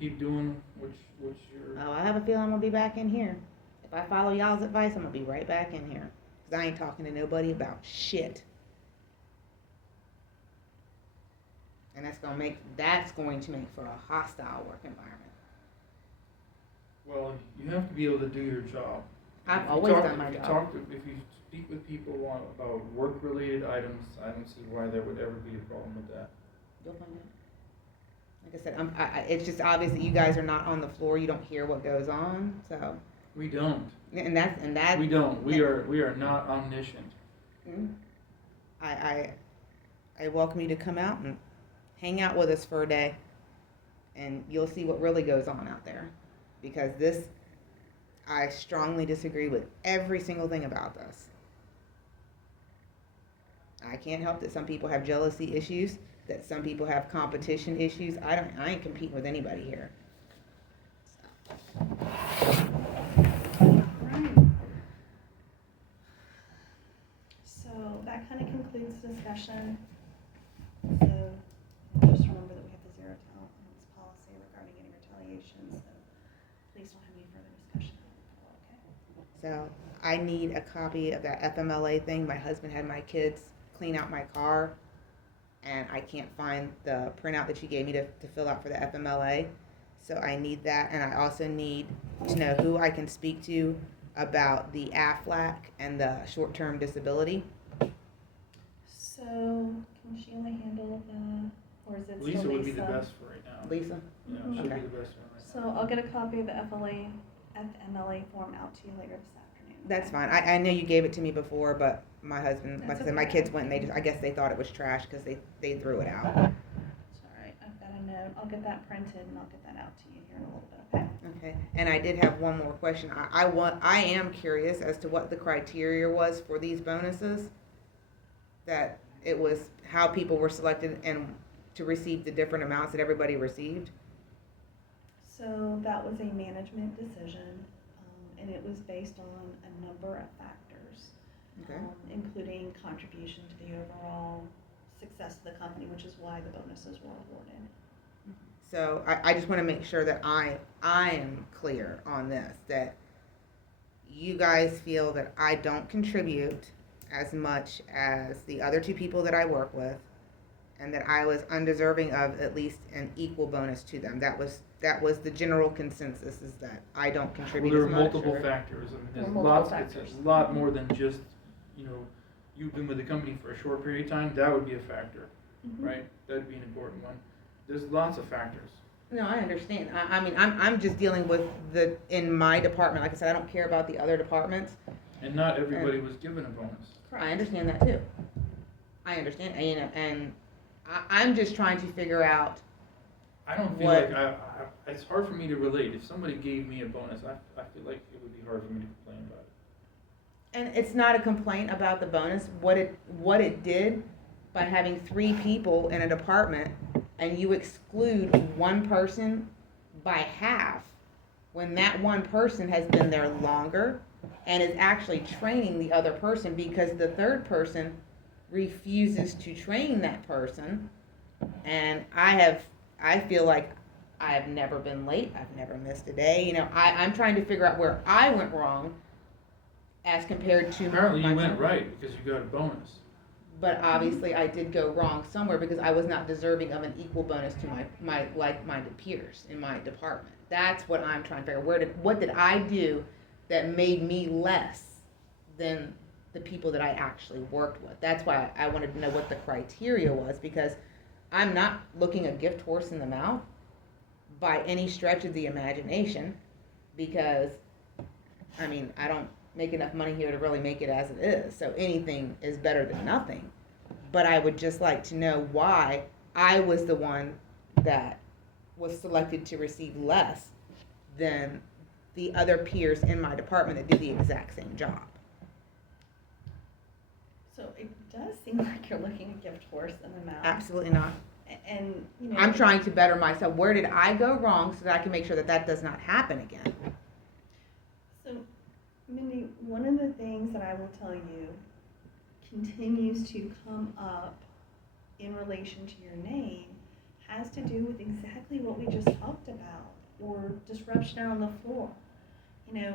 keep doing what you're. Oh, I have a feeling I'm gonna be back in here. If I follow y'all's advice, I'm gonna be right back in here. Cause I ain't talking to nobody about shit. And that's going to make for a hostile work environment. Well, you have to be able to do your job. I've always done my job. If you speak with people about work-related items, I don't see why there would ever be a problem with that. You'll find out. Like I said, it's just obvious that you guys are not on the floor. You don't hear what goes on, so. We don't. And that. We don't. We are not omniscient. I welcome you to come out and hang out with us for a day, and you'll see what really goes on out there. Because I strongly disagree with every single thing about this. I can't help that some people have jealousy issues, that some people have competition issues. I ain't competing with anybody here. Right. So that kind of concludes the discussion. So just remember that we have the zero tolerance policy regarding any retaliation. So please don't have any further discussion. Okay. So I need a copy of that FMLA thing. My husband had my kids clean out my car, and I can't find the printout that you gave me to fill out for the FMLA. So I need that, and I also need to know who I can speak to about the AFLAC and the short-term disability. So can Sheila handle or is it Lisa still would be the best for right now. Lisa? Yeah, she'll Okay. be the best one right So now. I'll get a copy of the FMLA form out to you later this afternoon. That's fine. I know you gave it to me before, but my husband, like I That's said, my okay. kids went and I guess they thought it was trash because they threw it out. It's all right. I've got a note. I'll get that printed and I'll get that out to you here in a little bit. Okay. Okay, and I did have one more question. I am curious as to what the criteria was for these bonuses. That it was how people were selected and to receive the different amounts that everybody received. So that was a management decision, and it was based on a number of factors, Okay. Including contribution to the overall success of the company, which is why the bonuses were awarded. So I just want to make sure that I am clear on this, that you guys feel that I don't contribute as much as the other two people that I work with, and that I was undeserving of at least an equal bonus to them. That was the general consensus, is that I don't Well, contribute there are as much. multiple factors. I mean, There are there's multiple lots. factors. It's a lot more than just, you've been with the company for a short period of time. That would be a factor, right? That'd be an important one. There's lots of factors. No, I understand. I mean, I'm just dealing with in my department. Like I said, I don't care about the other departments. And not everybody was given a bonus. I understand that too. I understand, and I'm just trying to figure out. I don't feel What- like it's hard for me to relate. If somebody gave me a bonus, I feel like it would be hard for me to complain about it. And it's not a complaint about the bonus. What it did by having 3 people in a department, and you exclude one person by half, when that one person has been there longer and is actually training the other person, because the third person refuses to train that person. And I feel like I have never been late. I've never missed a day. I'm trying to figure out where I went wrong as compared to Apparently you my went company. right because you got a bonus. But obviously I did go wrong somewhere because I was not deserving of an equal bonus to my like-minded peers in my department. That's what I'm trying to figure out. What did I do that made me less than the people that I actually worked with? That's why I wanted to know what the criteria was, because I'm not looking a gift horse in the mouth by any stretch of the imagination, because I mean, I don't make enough money here to really make it as it is, so anything is better than nothing. But I would just like to know why I was the one that was selected to receive less than the other peers in my department that did the exact same job. So it does seem like you're looking a gift horse in the mouth. Absolutely not. And I'm trying to better myself. Where did I go wrong so that I can make sure that that does not happen again? So, Mindy, one of the things that I will tell you continues to come up in relation to your name has to do with exactly what we just talked about, or disruption out on the floor. You know,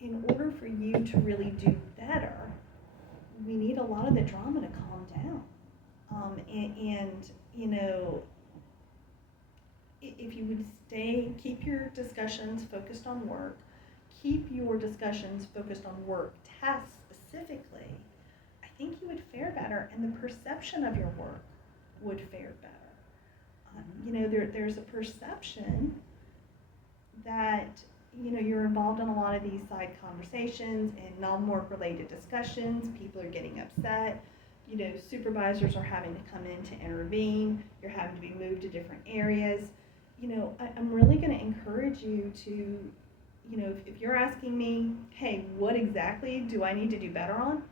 in order for you to really do better, we need a lot of the drama to calm down. And you know, if you would keep your discussions focused on work, keep your discussions focused on work tasks specifically, I think you would fare better, and the perception of your work would fare better. You know, there's a perception that, you know, you're involved in a lot of these side conversations and non-work related discussions. People are getting upset. You know, supervisors are having to come in to intervene. You're having to be moved to different areas. You know, I'm really going to encourage you to, you know, if you're asking me, hey, what exactly do I need to do better on?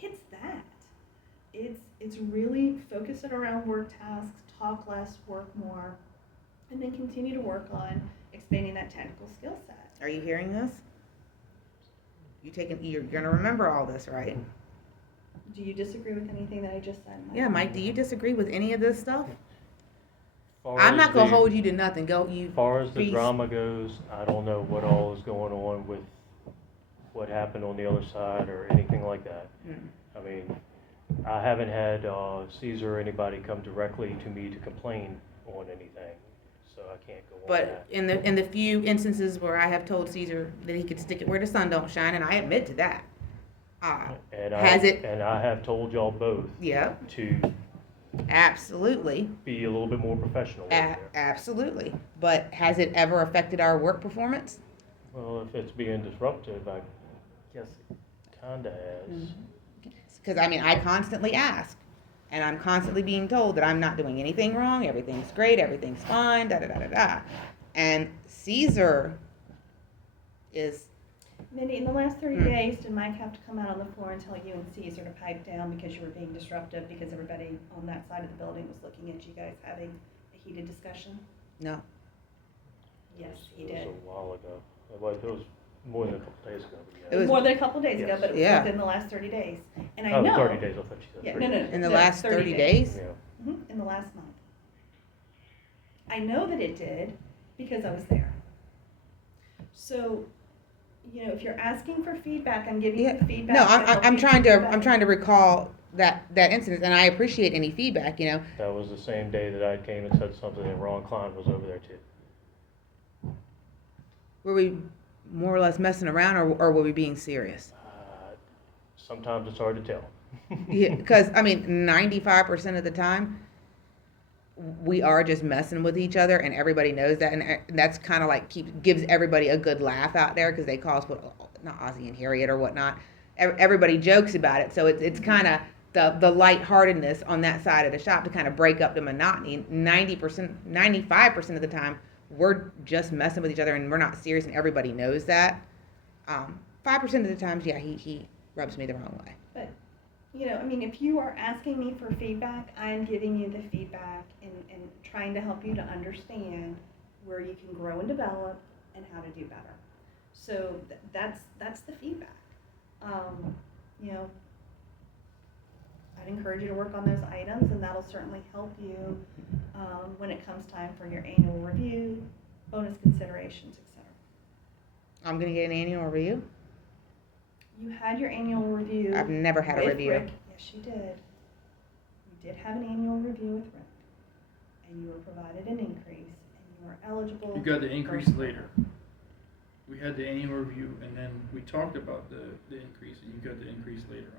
It's that. It's really focus it around work tasks, talk less, work more, and then continue to work on expanding that technical skill set. Are you hearing this? You're gonna remember all this, right? Do you disagree with anything that I just said, Mike? Yeah, Mike, do you disagree with any of this stuff? Far I'm as not gonna the- hold you to nothing. Go, you. As far as the please. drama goes, I don't know what all is going on with what happened on the other side or anything like that. Mm. I mean, I haven't had Caesar or anybody come directly to me to complain on anything, so I can't go on But that. in the few instances where I have told Caesar that he could stick it where the sun don't shine, and I admit to that. And I have told y'all both Yeah, to absolutely. be a little bit more professional over there. Absolutely. But has it ever affected our work performance? Well, if it's being disruptive, I guess it kinda has. Because, I mean, I constantly ask, and I'm constantly being told that I'm not doing anything wrong, everything's great, everything's fine, da-da-da-da-da. And Caesar is, Mindy, in the last 30 days, did Mike have to come out on the floor and tell you and Caesar to pipe down because you were being disruptive because everybody on that side of the building was looking at you guys having a heated discussion? no. Yes, he It did. was a while ago. It was more than a couple days ago. But It was- More than a couple days ago, Yes. but it was Yeah. within the last 30 days. And I Oh, know. 30 days, I thought you said Yeah, 3 no, no, days. In the no, last 30 days? Yeah. In the last month. I know that it did because I was there. So, you know, if you're asking for feedback, I'm giving Yeah. you feedback. No, to help I'm you trying do to, better. I'm trying to recall that incident, and I appreciate any feedback, you know. That was the same day that I came and said something, and Ron Klein was over there too. Were we more or less messing around, or were we being serious? Sometimes it's hard to tell. Yeah, because, I mean, 95% of the time, we are just messing with each other, and everybody knows that, and that's kind of like gives everybody a good laugh out there, because they call us, not Ozzie and Harriet or whatnot. Everybody jokes about it, so it's kind of the lightheartedness on that side of the shop to kind of break up the monotony. 95% of the time, we're just messing with each other, and we're not serious, and everybody knows that. 5% of the times, yeah, he rubs me the wrong way. But, you know, I mean, if you are asking me for feedback, I'm giving you the feedback and trying to help you to understand where you can grow and develop and how to do better. So that's the feedback. You know, I'd encourage you to work on those items, and that'll certainly help you when it comes time for your annual review, bonus considerations, etc. I'm going to get an annual review. You had your annual review. I've never had a with review. Rick. Yes, you did. You did have an annual review with Rick, and you were provided an increase, and you were eligible. You got the increase for- later. We had the annual review, and then we talked about the increase, and you got the increase later on.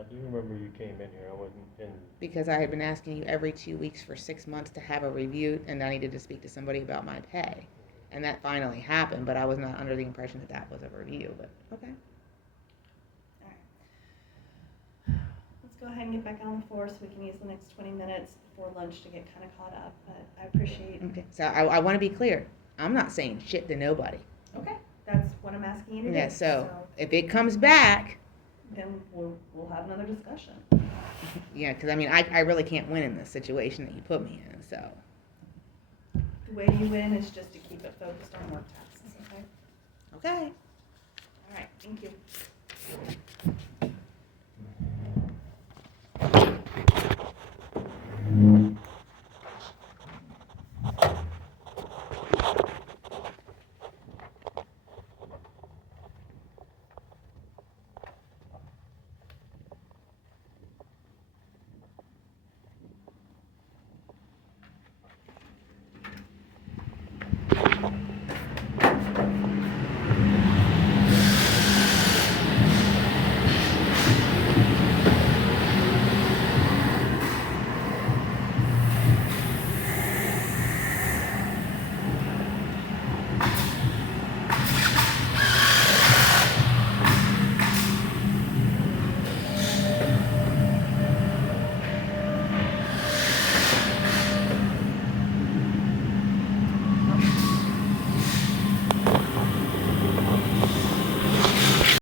I do remember you came in here. I wasn't in. Because I had been asking you every 2 weeks for 6 months to have a review, and I needed to speak to somebody about my pay. And that finally happened, but I was not under the impression that that was a review, but okay. All right. Let's go ahead and get back on the floor so we can use the next 20 minutes before lunch to get kind of caught up, but I appreciate. Okay, so I want to be clear. I'm not saying shit to nobody. Okay, that's what I'm asking you to do. Yeah, so if it comes back, Then we'll have another discussion. yeah, because I mean, I really can't win in this situation that you put me in, so. The way you win is just to keep it focused on work tasks, okay? Okay. All right, thank you.